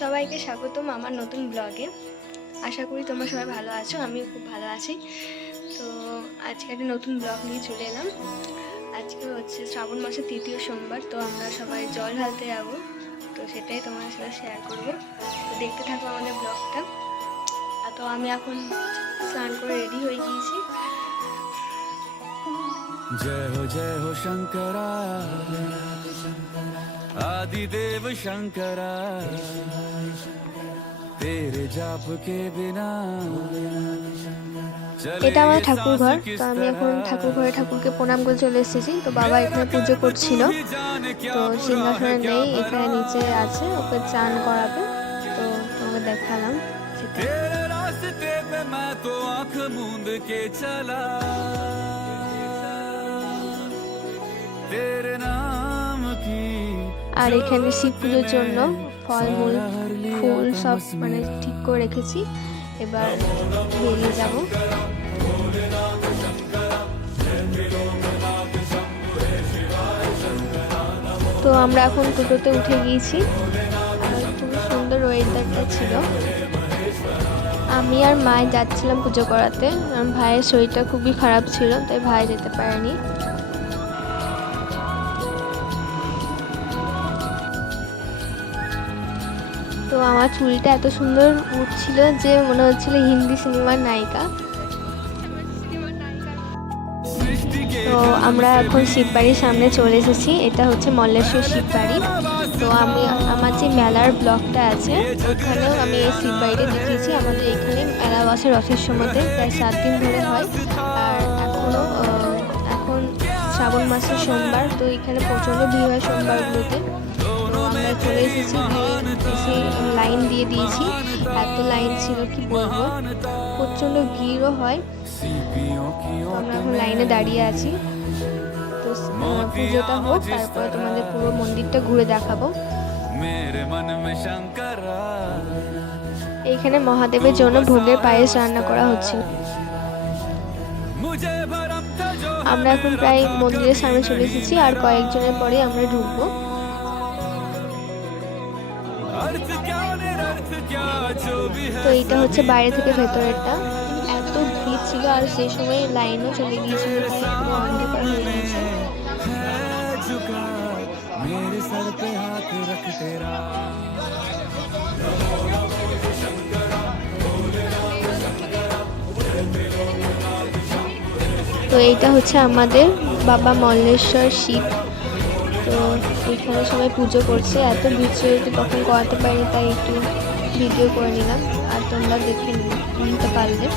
সবাইকে স্বাগতম আমার নতুন ব্লগে। আশা করি তোমরা সবাই ভালো আছো, আমিও খুব ভালো আছি। তো আজকে একটা নতুন ব্লগ নিয়ে চলে এলাম। আজকে হচ্ছে শ্রাবণ মাসের তৃতীয় সোমবার, তো আমরা সবাই জল ঢালতে যাবো, তো সেটাই তোমাদের সাথে শেয়ার করবো। তো দেখতে থাকো আমাদের ব্লগটা। তো আমি এখন স্নান করে রেডি হয়ে গিয়েছি। जय हो शंकरा आदिदेव शंकरा तेरे जाप के बिना। এটা আমার ঠাকুর ঘর, তো আমি এখন ঠাকুর ঘরে ঠাকুরকে প্রণাম করে চলে এসেছি। তো বাবা এখানে পুজো করছিল, তো সিংহাসনে নেই, এখানে নিচে আছে, ওকে চান করাবে, তো তোমাকে দেখালাম সেটা। तेरे रास्ते पे मैं तो आंख मूंद के चला तेरे नाम की। আর এখানে শিব পুজোর জন্য ফলমূল ফুল সব মানে ঠিক করে রেখেছি, এবার বেরিয়ে যাব। তো আমরা এখন টোটোতে উঠে গিয়েছি, আর খুব সুন্দর ওয়েদারটা ছিল। আমি আর মায় যাচ্ছিলাম পুজো করাতে, ভাইয়ের শরীরটা খুবই খারাপ ছিল, তাই ভাই যেতে পারেনি। তো আমার চুলটা এত সুন্দর উঠছিল যে মনে হচ্ছিল হিন্দি সিনেমার নায়িকা। তো আমরা এখন শিববাড়ির সামনে চলে এসেছি, এটা হচ্ছে মল্লেশ্বর শিববাড়ি। তো আমি আমার যে মেলার ব্লগটা আছে ওখানেও আমি এই শিববাড়িটা দেখিয়েছি। আমাদের এখানে মেলা বসে রথের সময়তে, প্রায় 7 দিন ধরে হয়। আর এখন শ্রাবণ মাসের সোমবার, তো এখানে প্রচণ্ড ভিড় হয় সোমবারগুলোতে। তো আমরা চলে এসেছি, এসে লাইন দিয়ে দিয়েছি। এত লাইন ছিল কি বলবো, প্রচণ্ড ভিড়ও হয়। আমরা এখন লাইনে দাঁড়িয়ে আছি, তো পুজোটা হোক, তারপরে তোমাদের পুরো মন্দিরটা ঘুরে দেখাবো। এইখানে মহাদেবের জন্য ভোগের পায়েস রান্না করা হচ্ছিল। আমরা এখন প্রায় মন্দিরের সামনে চলে এসেছি, আর কয়েকজনের পরে আমরা ঢুকবো। তো এইটা হচ্ছে বাইরে থেকে ভেতরেরটা। এত ভিড় ছিল, আর সেই সময় লাইনও চলে গিয়েছিল, পুরো অন্ধকার হয়ে গিয়েছে। তো এইটা হচ্ছে আমাদের বাবা মল্লেশ্বর শিব। তো এখানে সবাই পুজো করছে, এত ভিড় ছিল যে তখন করাতে পারিনি, তাই একটু ভিডিও করে নিলাম, আর তোমরা দেখে নিতে পারলে।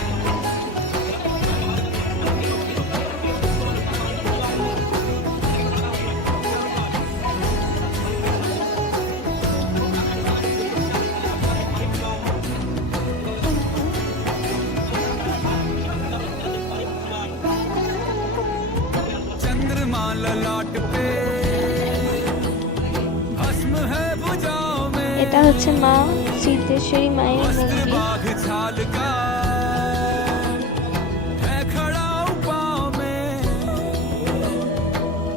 चंद्रमा ललाट पे भस्म है भुजाओं में। এটা হচ্ছে মা সিদ্ধেশ্বরী মায়ের মন্দির। बाघ छाल का है खड़ा पाँव में।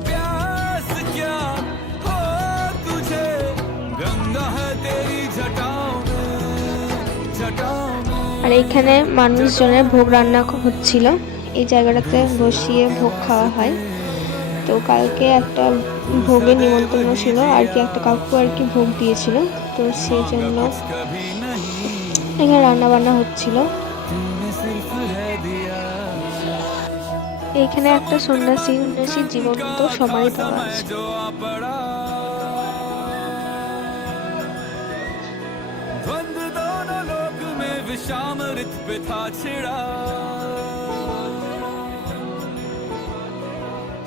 प्यास क्या हो तुझे गंगा है तेरी जटाओं में जटाओं में। আর এখানে মানুষজনের ভোগ রান্না হচ্ছিল, এই জায়গাটাতে বসিয়ে ভোগ খাওয়া হয়। তো কালকে একটা ভোগের নিমন্ত্রণ ছিল, আর কি একটা কাকু আর কি ভোগ দিয়েছিল, তো সেই জন্য এখানে রান্না বান্না হচ্ছিল। এইখানে একটা সন্ন্যাসীর জীবন্ত সমাধি দেওয়া আছে। विषामृत पे था छिड़ा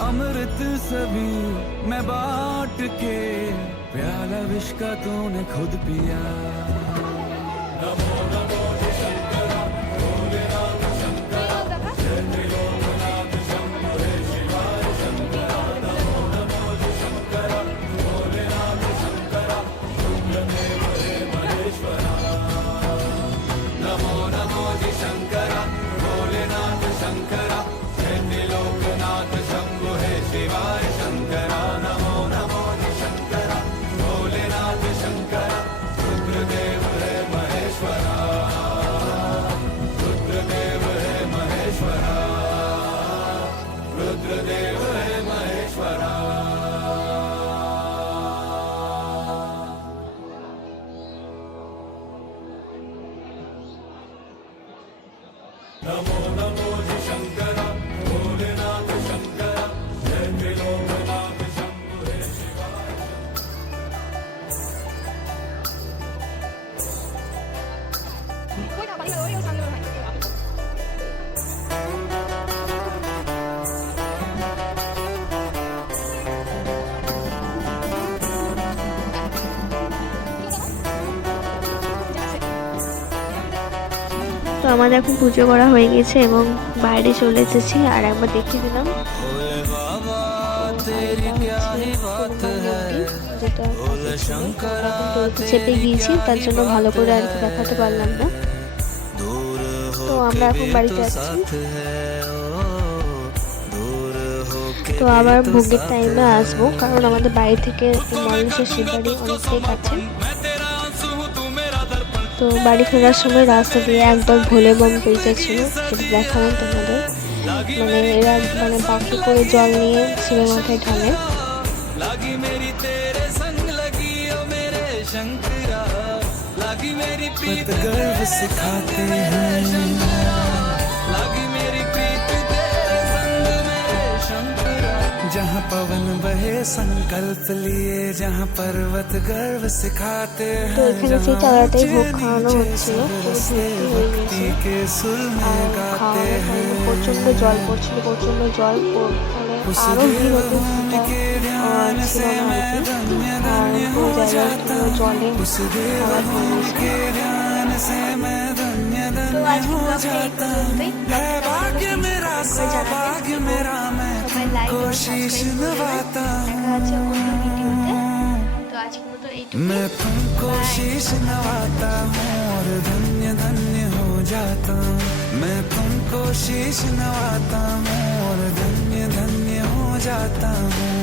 अमृत सभी मैं बांट के प्याला विष का तूने खुद पिया। नमो नमो शंकरा भोलेनाथ शंकरा त्रिलोकनाथ शंभो हे शिवाय शंकरा। नमो नमो शंकरा भोलेनाथ शंकरा शुक्लदेव हे महेश्वरा। नमो नमो शंकरा भोलेनाथ शंकरा त्रिलोकनाथ शंभो हे शिवाय शंकरा। नमो नमो शंकरा भोलेनाथ शंकरा शुक्लदेव তো আমাদের এখন পুজো করা হয়ে গেছে এবং বাইরে চলে এসেছি। আর একবার দেখিয়ে দিলাম যেটা চেপে গিয়েছি, তার জন্য ভালো করে আর কি দেখাতে পারলাম না। তো আমরা এখন বাড়িতে যাচ্ছি। তো আবার ভোগের টাইমে আসবো, কারণ আমাদের বাড়ি থেকে মল্লেশ্বর শিববাড়ি অনেকটাই কাছে। তো বাড়ি ফেরার সময় রাস্তা দিয়ে একদল ভোলে বম পেয়ে ছিল, সেটা দেখালাম তোমাদের। মানে এরা মানে বাকি করে জল নিয়ে শিবের মাথায় ঢালে। गर्व सिखाते हैं जहाँ पवन बहे संकल्प लिए, जहाँ पर्वत गर्व सिखाते তো हैं, এখানে সেই চালাটাই ভোগ খাওয়ানো হচ্ছিল, के सुर में गाते हैं। প্রচন্ড জল পড়ছিল, প্রচন্ড জল মানে আরো ভিড় হতো ছিল না আর কোনো জায়গায় জলে খাওয়া হয়ে গেছে। তো আজকে ব্লগটা এই পর্যন্তই। भाग्य मेरा सौभाग्य मेरा मैं कोशिश नवाता দেখা হচ্ছে অন্য ভিডিওতে। তো আজকের মতো এইটুকু। मैं तुमको शीश नवाता हूँ और धन्य धन्य हो जाता हूँ। मैं तुमको शीश नवाता हूँ और धन्य धन्य हो जाता हूँ।